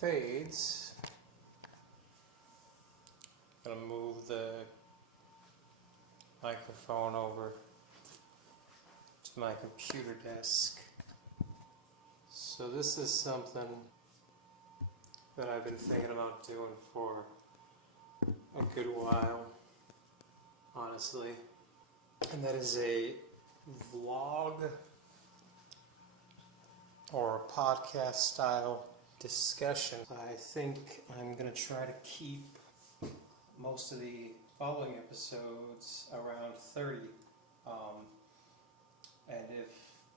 fades. I'm going to move the microphone over to my computer desk. So this is something that I've been thinking about doing for a good while, honestly. And that is a vlog or a podcast style discussion. I think I'm going to try to keep most of the following episodes around 30. And if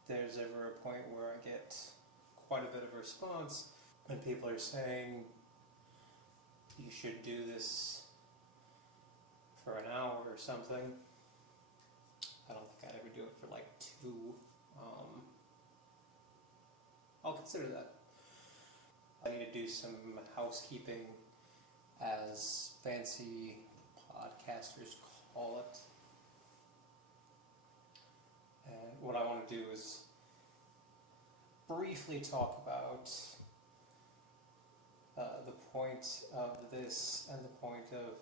there's ever a point where I get quite a bit of a response and people are saying you should do this for an hour or something, I don't think I'd ever do it for like 2. I'll consider that. I need to do some housekeeping, as fancy podcasters call it. And what I want to do is briefly talk about the point of this and the point of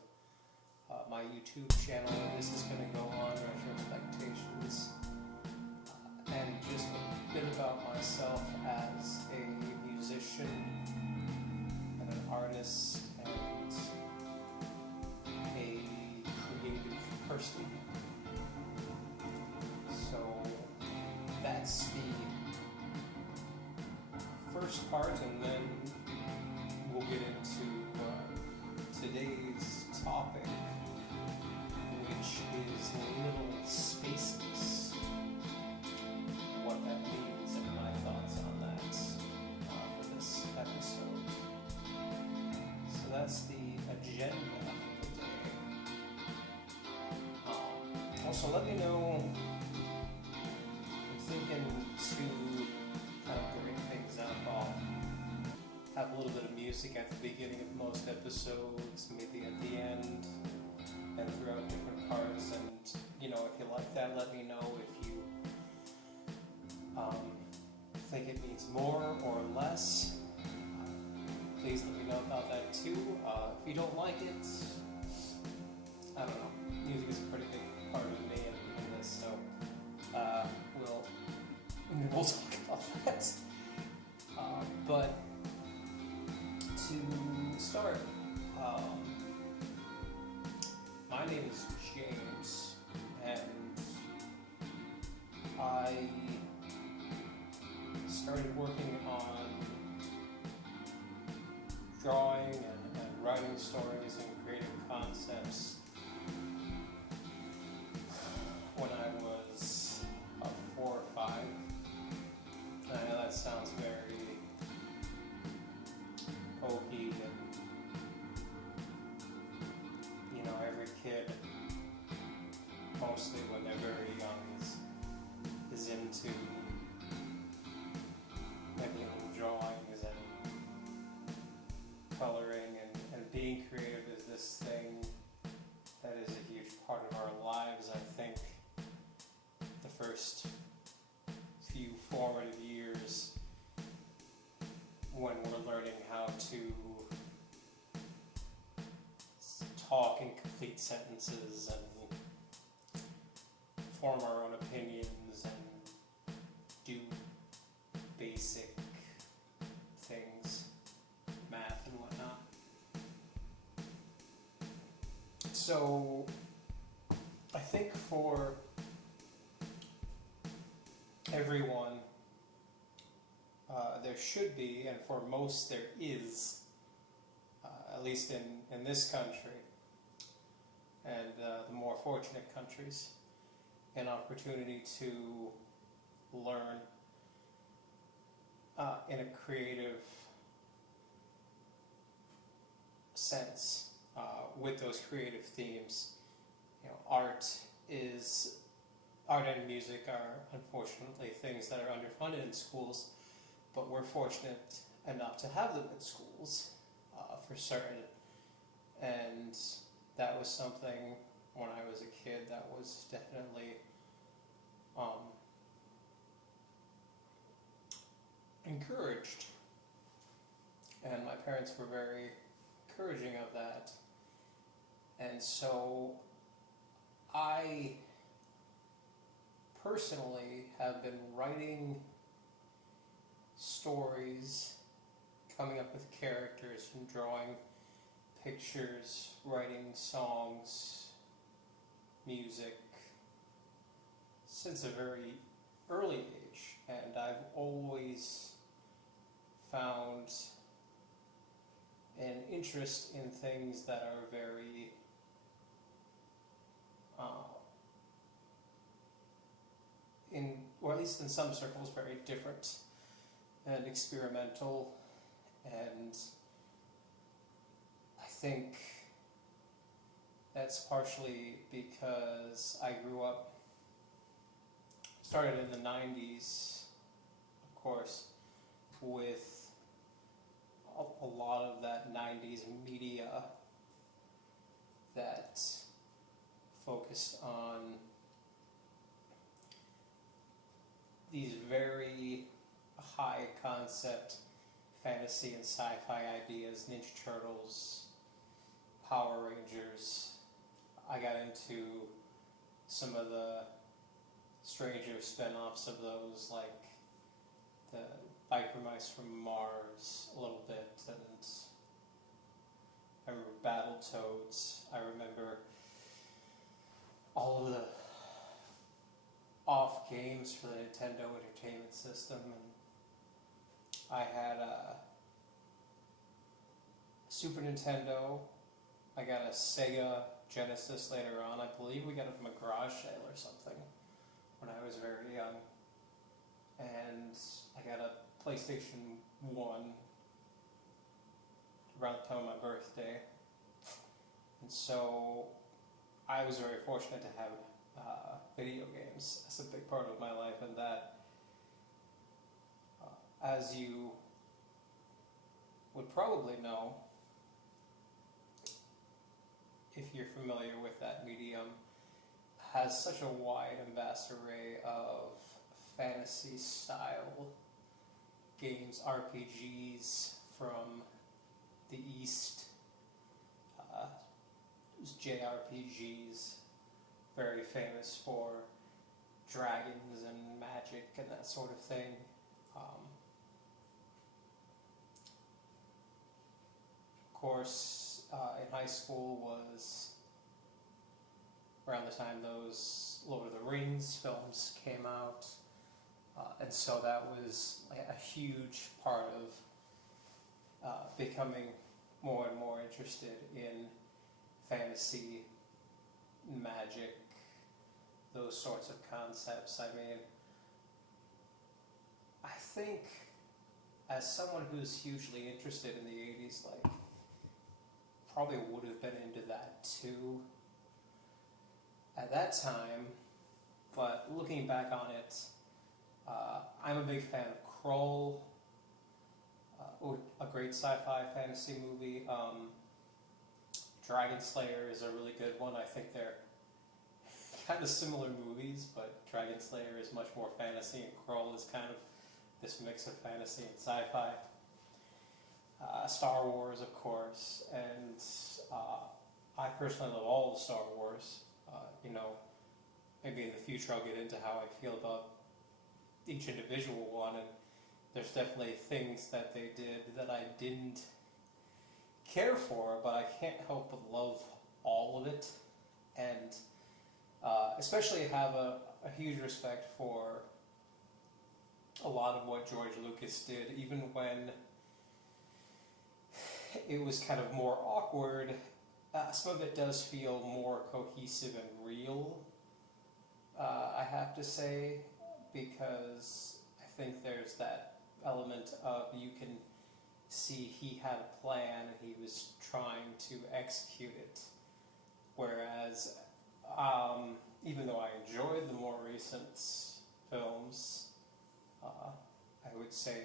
my YouTube channel where this is going to go on, Retrospectations, and just a bit about myself as a musician and an artist and a creative person. So that's the first part, and then we'll get into today's topic, which is liminal spaces, what that means, and my thoughts on that for this episode. So that's the agenda for the day. Also, let me know, I'm thinking to kind of break things up. I'll have a little bit of music at the beginning of most episodes, maybe at the end, and throughout different parts. And, if you like that, let me know. If you think it needs more or less, please let me know about that too. If you don't like it, I don't know. Music is a pretty big part of me in this, so we'll talk about that. But to start, my name is James, and I started working on drawing and writing stories and creative concepts when I was about 4 or 5. I know that sounds very hokey, and every kid, mostly when they're very young, is into making little drawings and coloring, and being creative is this thing that is a huge part of our lives. I think the first few formative years, when we're learning how to talk in complete sentences and form our own opinions and do basic things, math and whatnot. So I think for everyone, there should be, and for most there is, at least in this country and the more fortunate countries, an opportunity to learn in a creative sense with those creative themes. Art and music are unfortunately things that are underfunded in schools, but we're fortunate enough to have them in schools for certain. And that was something when I was a kid that was definitely encouraged. and my parents were very encouraging of that. And so I personally have been writing stories, coming up with characters, and drawing pictures, writing songs, music, since a very early age. And I've always found an interest in things that are very or at least in some circles, very different and experimental. And I think that's partially because I grew up, started in the 90s, of course, with a lot of that 90s media that focused on these very high concept fantasy and sci-fi ideas, Ninja Turtles, Power Rangers. I got into some of the stranger spin-offs of those, like the Biker Mice from Mars a little bit, and I remember Battletoads. I remember all of the off games for the Nintendo Entertainment System, and I had a Super Nintendo. I got a Sega Genesis later on. I believe we got it from a garage sale or something when I was very young. And I got a PlayStation 1 around the time of my birthday. And so I was very fortunate to have video games as a big part of my life, and that, as you would probably know, if you're familiar with that medium, has such a wide and vast array of fantasy style games, RPGs from the East, JRPGs, very famous for dragons and magic and that sort of thing. Of course, in high school was around the time those Lord of the Rings films came out, and so that was a huge part of becoming more and more interested in fantasy, magic, those sorts of concepts. I mean, I think as someone who's hugely interested in the 80s, like, probably would have been into that too at that time, but looking back on it, I'm a big fan of Krull, a great sci-fi fantasy movie. Dragon Slayer is a really good one. I think they're kind of similar movies, but Dragon Slayer is much more fantasy, and Krull is kind of this mix of fantasy and sci-fi. Star Wars, of course, and I personally love all the Star Wars. Maybe in the future I'll get into how I feel about each individual one, and there's definitely things that they did that I didn't care for, but I can't help but love all of it, and especially have a huge respect for a lot of what George Lucas did, even when it was kind of more awkward. Some of it does feel more cohesive and real, I have to say, because I think there's that element of you can see he had a plan and he was trying to execute it. Whereas, even though I enjoyed the more recent films, I would say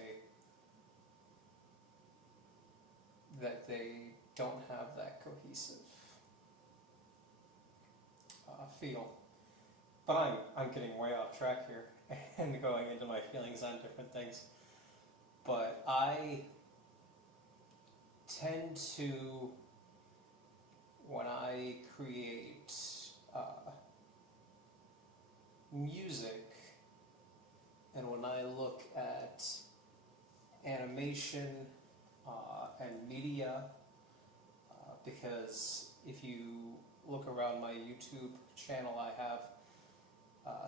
that they don't have that cohesive feel. But I'm getting way off track here and going into my feelings on different things. But I tend to, when I create music, and when I look at animation and media, because if you look around my YouTube channel, I have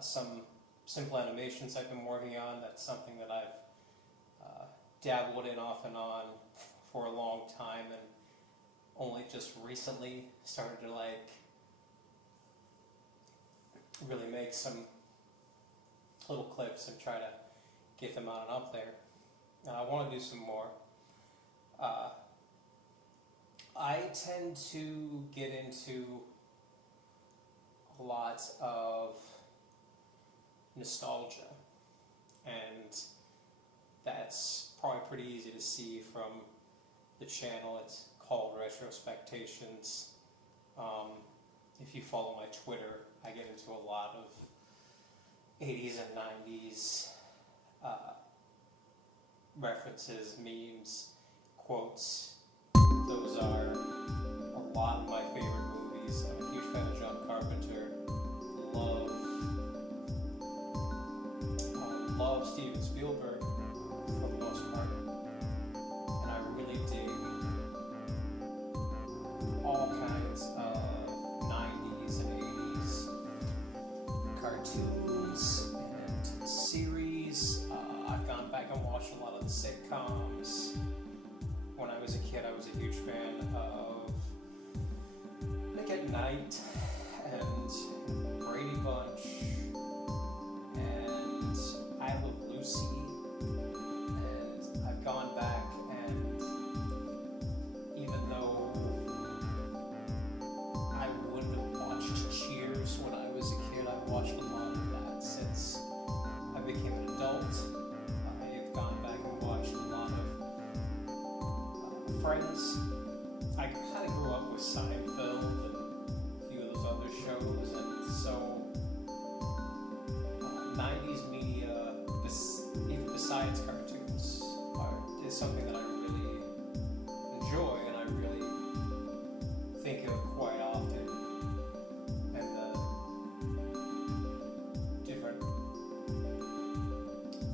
some simple animations I've been working on. That's something that I've dabbled in off and on for a long time, and only just recently started to really make some little clips and try to get them out and up there. And I want to do some more. I tend to get into a lot of nostalgia, and that's probably pretty easy to see from the channel. It's called Retrospectations. If you follow my Twitter, I get into a lot of 80s and 90s references, memes, quotes. Those are a lot of my favorite movies. I'm a huge fan of John Carpenter. Love Steven Spielberg for the most part. And I really dig all kinds of 90s and 80s cartoons and series. I've gone back and watched a lot of the sitcoms. When I was a kid, I was a huge fan of Nick at Night and Brady Bunch and I Love Lucy. And I've gone back, and even though I wouldn't have watched Cheers when I was a kid, I've watched a lot of that since I became an adult. I've gone back and watched a lot of Friends. I kind of grew up with Seinfeld and a few of those other shows, and so 90s media, even besides cartoons, is something that I really enjoy and I really think of quite often. And the different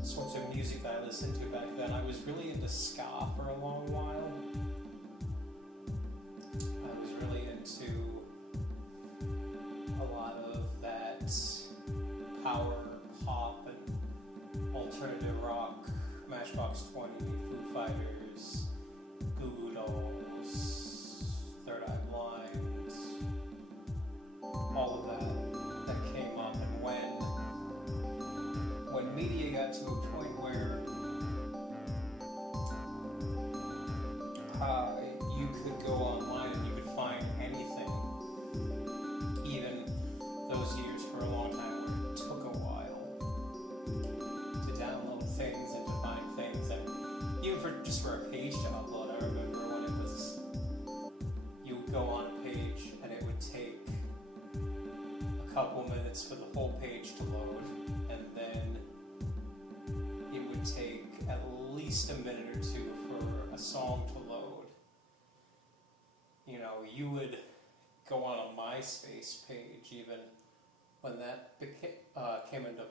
sorts of music that I listened to back then, I was really into ska for a long while. I was really into a lot of that power pop and alternative rock, Matchbox 20, Foo Fighters, Goo Goo Dolls, Third Eye Blind, all of that came up. And when media got to a point where you could go online and you could find anything, even those years for a long time where it took a while to download things and to find things, and even for a page to upload. I remember when it was, you would go on a page and it would take a couple minutes for the whole page to load, and then it would take at least a minute or two for a song to load. You know, you would go on a MySpace page even when that came into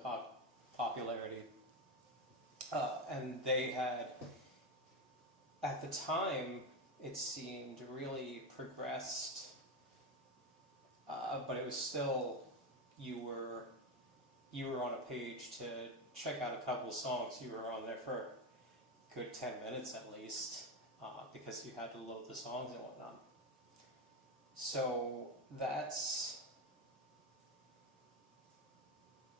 popularity. And they had, at the time, it seemed really progressed, but it was still, you were on a page to check out a couple songs. You were on there for a good 10 minutes at least, because you had to load the songs and whatnot. So that's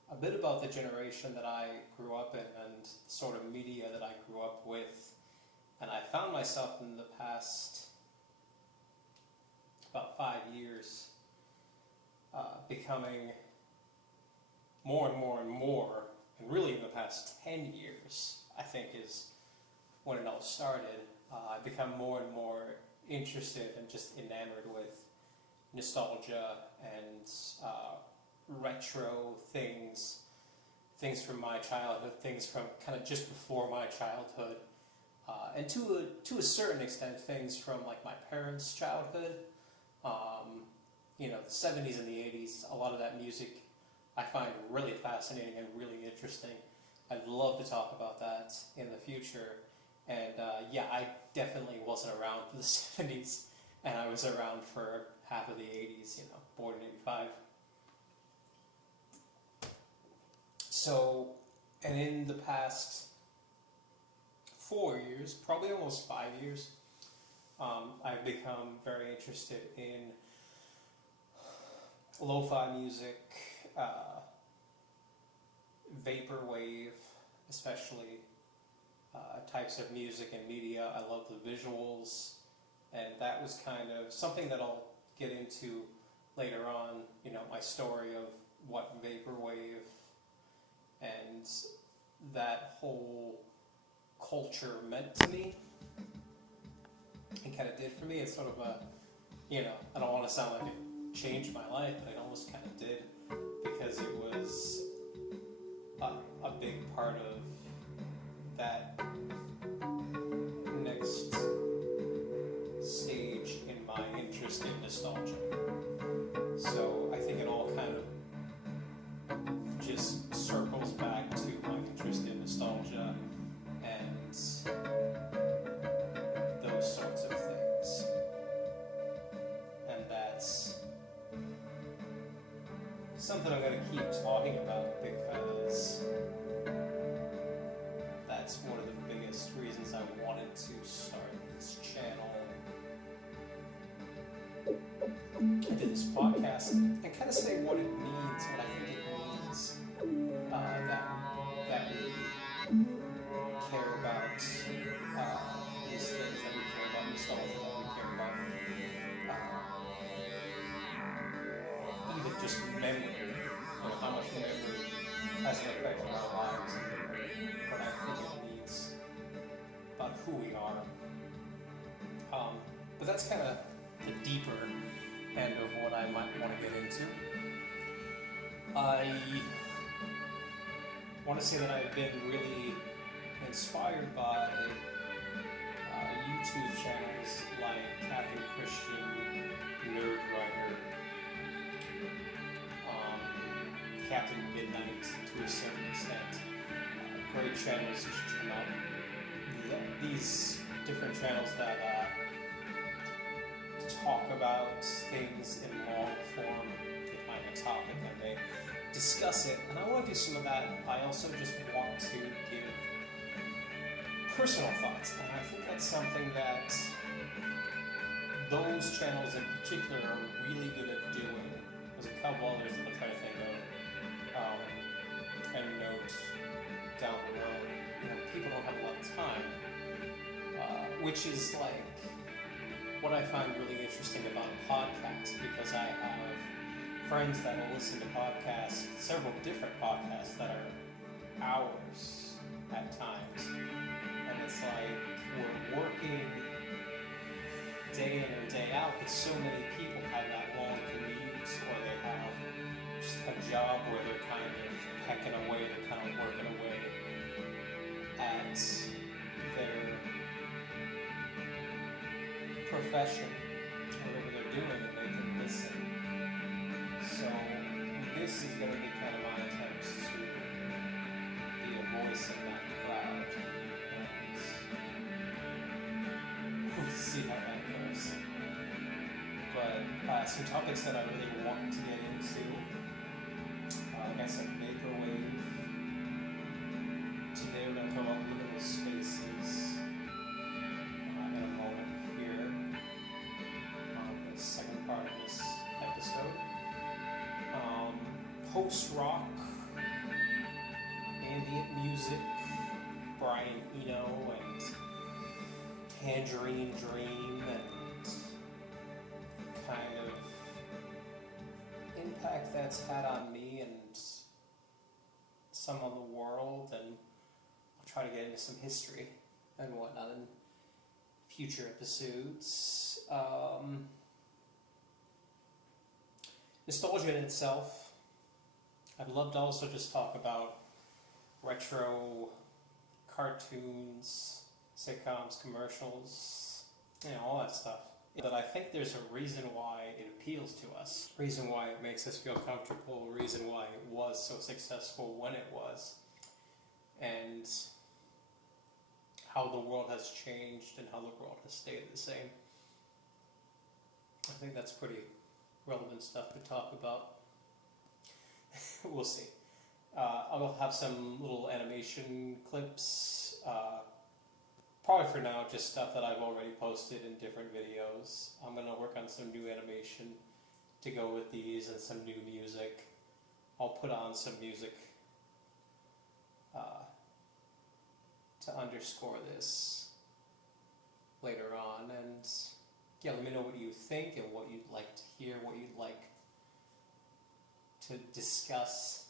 a bit about the generation that I grew up in and the sort of media that I grew up with. And I found myself in the past about 5 years becoming more and more and more, and really in the past 10 years, I think, is when it all started. I've become more and more interested and just enamored with nostalgia and retro things from my childhood, things from kind of just before my childhood, and to a certain extent, things from like my parents' childhood. The 70s and the 80s, a lot of that music I find really fascinating and really interesting. I'd love to talk about that in the future. And I definitely wasn't around for the 70s, and I was around for half of the 80s, born in 85. So, and in the past 4 years, probably almost 5 years, I've become very interested in lo-fi music, vaporwave, especially types of music and media. I love the visuals, and that was kind of something that I'll get into later on, my story of what vaporwave and that whole culture meant to me and kind of did for me. It's sort of a, I don't want to sound like it changed my life, but it almost kind of did, because it was a big part of that next stage in my interest in nostalgia. So I think it all kind of just circles back to my interest in nostalgia and those sorts of things. And that's something I'm going to keep talking about, because that's one of the biggest reasons I wanted to start this channel and do this podcast, and kind of say what it means, what I think it means, that we care about these things, that we care about nostalgia, that we care about even just memory, how much memory has an effect on our lives, and what I think it means about who we are. But that's kind of the deeper end of what I might want to get into. I want to say that I've been really inspired by YouTube channels like Captain Christian, Nerd Writer, Captain Midnight to a certain extent. Great channels you should check out. These different channels that talk about things in long form. They find a topic and they discuss it. And I want to do some of that. I also just want to give personal thoughts. And I think that's something that those channels in particular are really good at doing. There's a couple others that I'll try to think of and note down the road. People don't have a lot of time, which is like what I find really interesting about a podcast, because I have friends that will listen to podcasts, several different podcasts that are hours at times, and it's like we're working day in and day out, but so many people have that long commute, or they have just a job where they're kind of pecking away, they're kind of working away at their profession, whatever they're doing, and they can listen. So this is going to be kind of my attempt to be a voice in that crowd, and we'll see how that goes. But some topics that I really want to get into, like I said, vaporwave. Today we're going to talk about liminal spaces in a moment here on the second part of this episode. Post-rock, ambient music, Brian Eno and Tangerine Dream, and kind of impact that's had on me and some on the world, and I'll try to get into some history and whatnot in future episodes. Nostalgia in itself. I'd love to also just talk about retro cartoons, sitcoms, commercials, all that stuff. That I think there's a reason why it appeals to us, reason why it makes us feel comfortable, reason why it was so successful when it was, and how the world has changed and how the world has stayed the same. I think that's pretty relevant stuff to talk about. We'll see. I'll have some little animation clips. Probably for now, just stuff that I've already posted in different videos. I'm going to work on some new animation to go with these and some new music. I'll put on some music to underscore this later on. And yeah, let me know what you think and what you'd like to hear, what you'd like to discuss